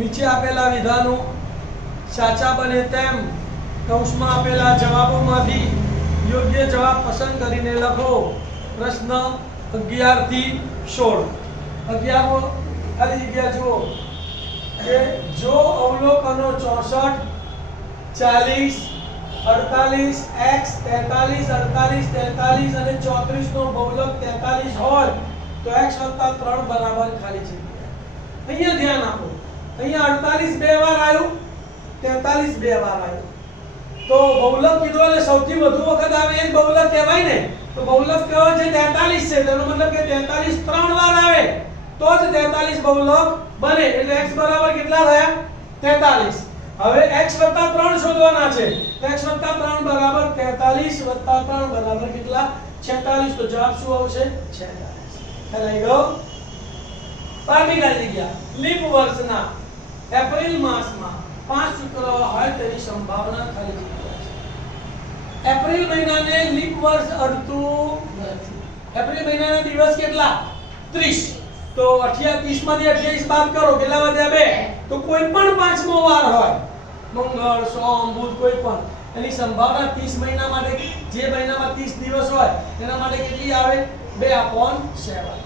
નીચે આપેલા વિધાનો સાચા બને તેમ કૌંસમાં આપેલા જવાબોમાંથી યોગ્ય જવાબ પસંદ કરીને લખો. પ્રશ્ન 11 થી 16. 11મો ખાલી જગ્યા જુઓ કે જો અવલોકનો 64, 40, 48, x 43, 48, 43 અને 34 નો બહુલક 43 હોય તો x + 3 બરાબર ખાલી જગ્યા. અહીંયા ધ્યાન આપો, અહીંયા 48 બે વાર આવ્યું, 43 બે વાર આવ્યું. તો બહુલક કીધું એટલે સૌથી વધુ વખત આવે એ બહુલક કહેવાય ને. તો બહુલક કયો છે 43 છે, તેનો મતલબ કે 43 ત્રણ વાર આવે તો જ 43 બહુલક બને. એટલે x બરાબર કેટલા થયા? 43. હવે x + 3 શોધવાના છે. તો x + 3 બરાબર 43 + 3 બરાબર કેટલા? 46. તો જવાબ શું આવશે? 46. થઈ ગયો. 12મી ખાલી જગ્યા. લીપ વર્ષના એપ્રિલ માસમાં 5 શુક્રવાર હોય તેની સંભાવના ખાલી જગ્યા છે. એપ્રિલ મહિનાને લીપ વર્ષ અડતું નથી. એપ્રિલ મહિનાના દિવસ કેટલા? 30. તો 30 માંથી 28 બાદ કરો, કેટલા વધ્યા? 2. તો કોઈ પણ પાંચમો વાર હોય, મંગળ, સોમ, બુધ, કોઈ પણ, એની સંભાવના 30 મહિના માટે, જે મહિનામાં 30 દિવસ હોય એના માટે કેટલી આવે? 2/7.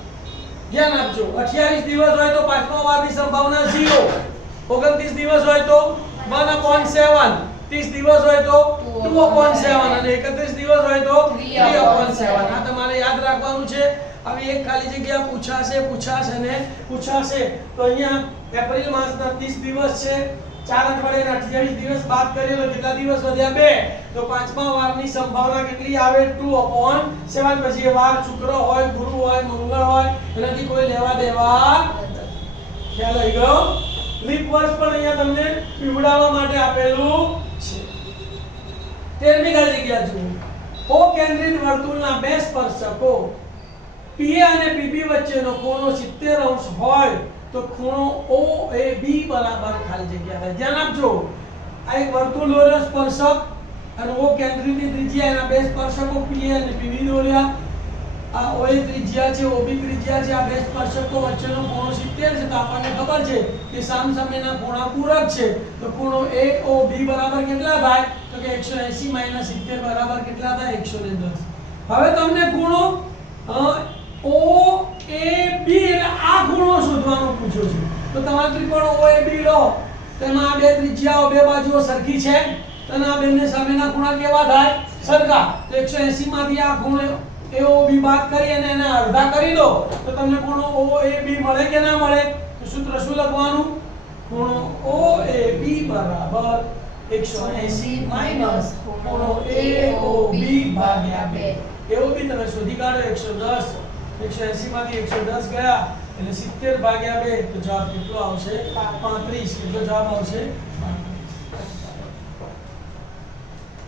ધ્યાન આપજો. 28 દિવસ હોય તો પાંચમા વારની સંભાવના 0. 29 દિવસ હોય તો 1/7. 30 દિવસ હોય તો 2/7 અને 31 દિવસ હોય તો 3/7. આ તમારે યાદ રાખવાનું છે. આવી એક ખાલી જગ્યા પૂછાશે ને પૂછાશે. તો અહીંયા એપ્રિલ માસના 30 દિવસ છે, 4 અઠવાડિયાના 28 દિવસ બાદ કરીએ તો કેટલા દિવસ વધ્યા? 2. તો પાંચમા વારની સંભાવના કેટલી આવે? 2/7. પછી એ વાર શુક્ર હોય, ગુરુ હોય, મંગળ હોય, એનાથી કોઈ લેવા દેવા નથી. ખ્યાલ આવી ગયો? લીપ વર્ષ પણ અહીંયા તમને પીવડાવવા માટે આપેલું છે. 13મી ખાલી જગ્યા જુઓ. ઓ કેન્દ્રિત વર્તુળના બે સ્પર્શકો PA અને PB વચ્ચેનો ખૂણો 70 અંશ હોય તો ખૂણો OAB બરાબર ખાલી જગ્યા થાય. ધ્યાન આપજો. આ એક વર્તુળ દોર્યો સ્પર્શક અને O કેન્દ્રિતની ત્રિજ્યા, એના બે સ્પર્શકો PA અને PB દોર્યા. આ OA ત્રિજ્યા છે, OB ત્રિજ્યા છે. આ બે સ્પર્શકો વચ્ચેનો ખૂણો 70 છે. તો આપણને ખબર છે કે સામસામેના ખૂણા પૂરક છે. તો ખૂણો AOB બરાબર કેટલા થાય? તો કે 180 - 70 બરાબર કેટલા થાય? 110. હવે તમને ખૂણો OAB એટલે આ ખૂણો શોધવાનો પૂછ્યો છે. તો તમારે ત્રિકોણ OAB લો, તેમાં આ બે ત્રિજ્યાઓ, બે બાજુઓ સરખી છે, તો આ બેને સામેના ખૂણા કેવા થાય? સરખા. તો 180 માંથી આ ખૂણો AOB બાદ કરી અને એને અડધા કરી દો તો તમને ખૂણો OAB મળે કે ના મળે? તો સૂત્ર શું લખવાનું? ખૂણો OAB બરાબર 180 - ખૂણો AOB ભાગ્યા 2. AOB તમે શોધી કાઢો 110. 180 માંથી 110 ગયા એટલે 70 ભાગ્યા 2. તો જવાબ કેટલો આવશે? 35. કેટલો જવાબ આવશે? 35.